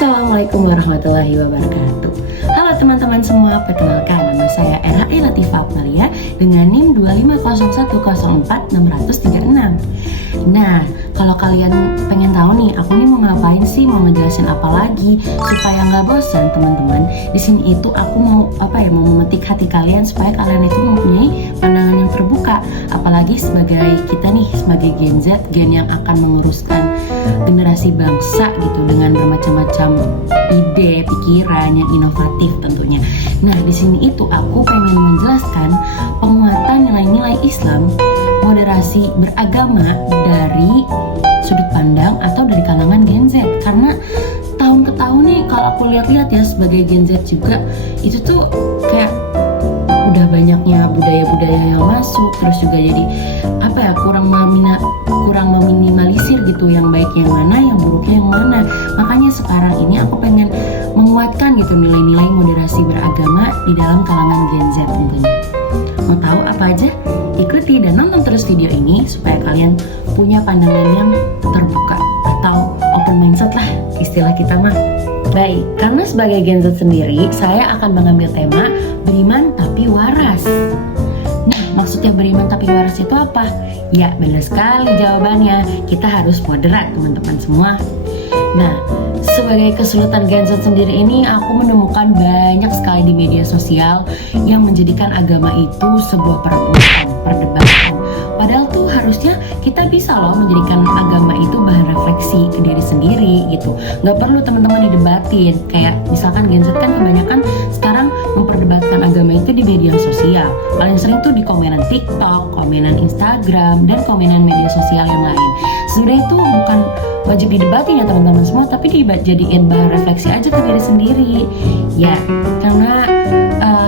Assalamualaikum warahmatullahi wabarakatuh. Halo teman-teman semua, perkenalkan nama saya RHI Latifah Apnalia dengan NIM 250104636. Nah, kalau kalian pengen tahu nih, aku nih mau ngapain sih, mau ngejelasin apa lagi supaya nggak bosan teman-teman. Di sini itu aku mau mau memetik hati kalian supaya kalian itu mempunyai pandangan yang terbuka. Apalagi sebagai kita nih, sebagai Gen Z, gen yang akan menguruskan generasi bangsa gitu dengan bermacam-macam ide, pikiran yang inovatif tentunya. Nah, di sini itu aku pengen menjelaskan penguatan nilai-nilai Islam, moderasi beragama dari sudut pandang atau dari kalangan Gen Z. Karena tahun ke tahun nih kalau aku lihat-lihat ya sebagai Gen Z juga, itu tuh kayak udah banyaknya budaya-budaya yang masuk, terus juga jadi kurang meminimalisir gitu, yang baik yang mana, yang buruknya yang mana. Makanya sekarang ini aku pengen menguatkan gitu nilai-nilai moderasi beragama di dalam kalangan Gen Z tentunya. Mau tahu apa aja? Ikuti dan nonton terus video ini supaya kalian punya pandangan yang terbuka atau open mindset lah istilah kita mah. Baik, karena sebagai Gen Z sendiri, saya akan mengambil tema beriman tapi waras. Nah, maksudnya beriman tapi waras itu apa? Ya, benar sekali jawabannya. Kita harus moderat, teman-teman semua. Nah, sebagai kesulitan Gen Z sendiri ini, aku menemukan banyak sekali di media sosial yang menjadikan agama itu sebuah perdebatan. Padahal tuh harusnya kita bisa loh menjadikan agama itu bahan refleksi ke diri sendiri gitu. Nggak perlu teman-teman didebatin. Kayak misalkan Gen Z kan kebanyakan sekarang memperdebatkan agama itu di media sosial. Paling sering tuh di komenan TikTok, komenan Instagram, dan komenan media sosial yang lain. Sebenarnya itu bukan wajib didebatin ya teman-teman semua, tapi dijadiin bahan refleksi aja ke diri sendiri. Ya, karena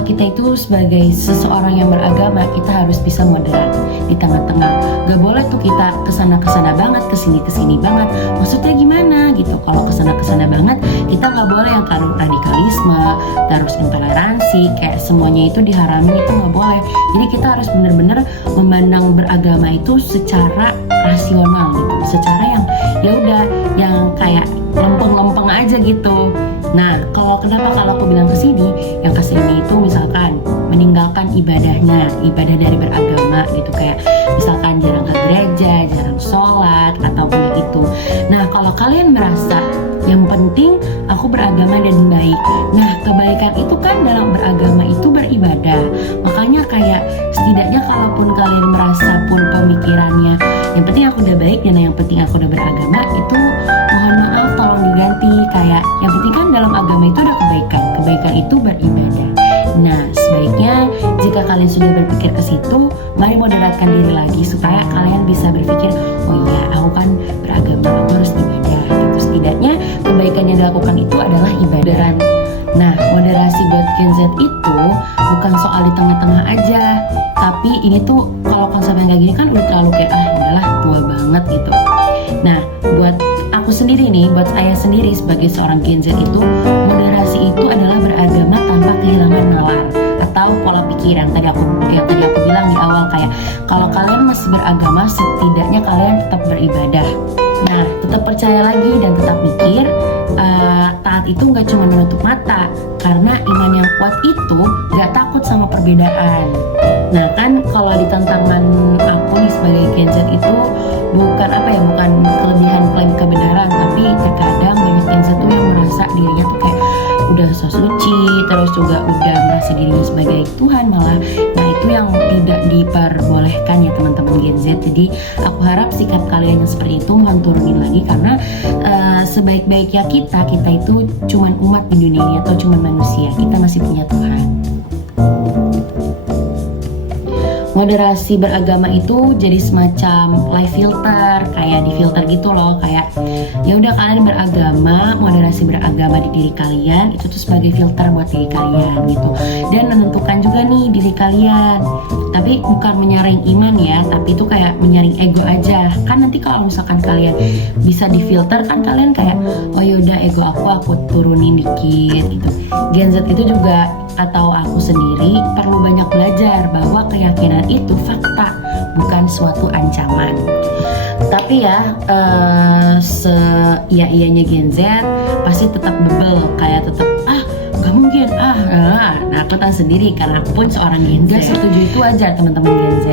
kita itu sebagai seseorang yang beragama, kita harus bisa moderat di tengah-tengah. Gak boleh tuh kita kesana-kesana banget, kesini-kesini banget. Maksudnya gimana gitu? Kalau kesana-kesana banget, kita gak boleh yang terlalu radikalisme, terus intoleransi, kayak semuanya itu diharamin, itu gak boleh. Jadi kita harus benar-benar memandang beragama itu secara rasional gitu, secara yang ya udah, yang kayak lempeng-lempeng aja gitu. Nah, kenapa aku bilang kesini itu misalkan meninggalkan ibadahnya, ibadah dari beragama gitu, kayak misalkan jarang ke gereja, jarang sholat, ataupun itu. Nah, kalau kalian merasa yang penting aku beragama dan baik, nah kebaikan itu kan dalam beragama itu beribadah. Makanya kayak setidaknya kalaupun kalian merasa pun pemikirannya yang penting aku udah baik dan yang penting aku udah beragama, itu mohon maaf tolong diganti, kayak yang penting kan dalam agama itu ada kebaikan itu beribadah. Nah, sebaiknya jika kalian sudah berpikir ke situ, mari moderatkan diri lagi supaya kalian bisa berpikir, oh iya, aku kan beragama, aku harus ibadah gitu. Setidaknya kebaikan yang dilakukan itu adalah ibadah. Nah, moderasi buat Gen Z itu bukan soal di tengah-tengah aja, tapi ini tuh kalau konsepnya kayak gini kan udah terlalu kayak udahlah tua banget gitu. Nah, buat aku sendiri nih, buat saya sendiri sebagai seorang Gen Z itu, moderasi itu adalah beragama tanpa kehilangan nalar atau pola pikir yang tadi aku bilang di awal, kayak kalau kalian masih beragama, setidaknya kalian tetap beribadah. Nah, tetap percaya lagi dan tetap mikir. Taat itu nggak cuma menutup mata, karena iman yang kuat itu nggak takut sama perbedaan. Nah kan kalau di tantangan aku nih sebagai Gen Z itu bukan kelebihan klaim kebenaran, tapi terkadang banyak Gen Z tuh yang merasa dirinya tuh kayak udah so suci, terus juga udah merasa dirinya sebagai Tuhan malah. Nah itu yang tidak diperbolehkan ya teman-teman Gen Z. Jadi aku harap sikap kalian yang seperti itu mohon turunin lagi, karena sebaik-baiknya kita itu cuman umat di dunia ini atau cuman manusia, kita masih punya Tuhan. Moderasi beragama itu jadi semacam life filter, kayak di filter gitu loh, kayak ya udah kalian beragama, moderasi beragama di diri kalian itu tuh sebagai filter buat diri kalian gitu, dan menentukan juga nih diri kalian. Tapi bukan menyaring iman ya, tapi itu kayak menyaring ego aja. Kan nanti kalau misalkan kalian bisa difilter, kan kalian kayak oh yaudah ego aku turunin dikit gitu. Gen Z itu juga atau aku sendiri perlu banyak belajar bahwa keyakinan itu fakta, bukan suatu ancaman. Tapi ya, iya-iyanya Gen Z pasti tetap bebel, kayak tetap gak mungkin, nah aku tahu sendiri karena aku pun seorang Gen Z. Gak setuju itu aja teman-teman Gen Z,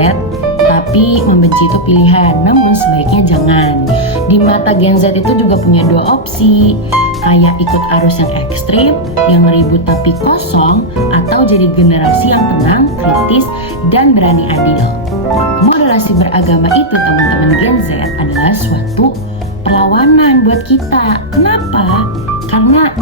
tapi membenci itu pilihan, namun sebaiknya jangan. Di mata Gen Z itu juga punya dua opsi, kayak ikut arus yang ekstrim, yang ribut tapi kosong, atau jadi generasi yang tenang, kritis, dan berani adil. Moderasi beragama itu teman-teman Gen Z adalah suatu perlawanan buat kita. Kenapa? Karena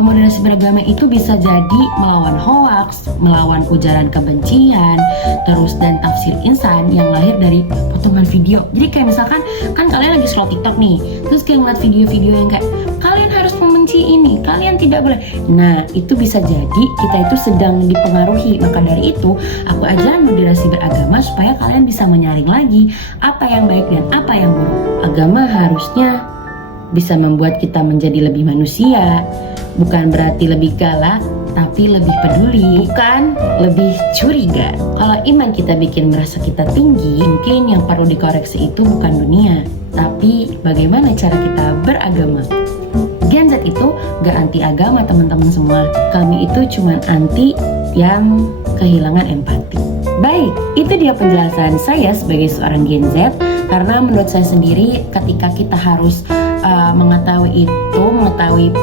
moderasi beragama itu bisa jadi melawan hoaks, melawan ujaran kebencian, terus dan tafsir insan yang lahir dari potongan video. Jadi kayak misalkan kan kalian lagi scroll TikTok nih, terus kayak ngeliat video-video yang kayak kalian harus membenci ini, kalian tidak boleh. Nah, itu bisa jadi kita itu sedang dipengaruhi. Maka dari itu, aku ajaran moderasi beragama supaya kalian bisa menyaring lagi apa yang baik dan apa yang buruk. Agama harusnya bisa membuat kita menjadi lebih manusia, bukan berarti lebih galak, tapi lebih peduli, bukan lebih curiga. Kalau iman kita bikin merasa kita tinggi, mungkin yang perlu dikoreksi itu bukan dunia, tapi bagaimana cara kita beragama. Gen Z itu gak anti agama teman-teman semua. Kami itu cuma anti yang kehilangan empati. Baik, itu dia penjelasan saya sebagai seorang Gen Z. Karena menurut saya sendiri ketika kita harus mengetahui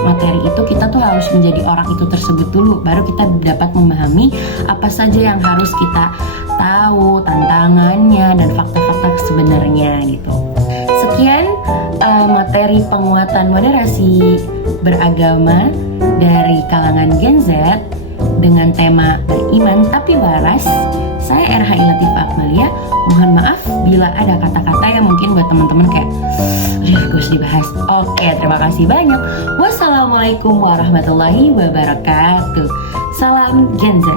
materi itu, kita tuh harus menjadi orang itu tersebut dulu, baru kita dapat memahami apa saja yang harus kita tahu, tantangannya dan fakta-fakta sebenarnya gitu. Sekian materi penguatan moderasi beragama dari kalangan Gen Z dengan tema beriman tapi waras. Saya RH Latifah Akmalia. Mohon maaf bila ada kata-kata yang mungkin buat teman-teman kayak harus dibahas. Oke, terima kasih banyak. Wassalamualaikum warahmatullahi wabarakatuh. Salam Gen Z.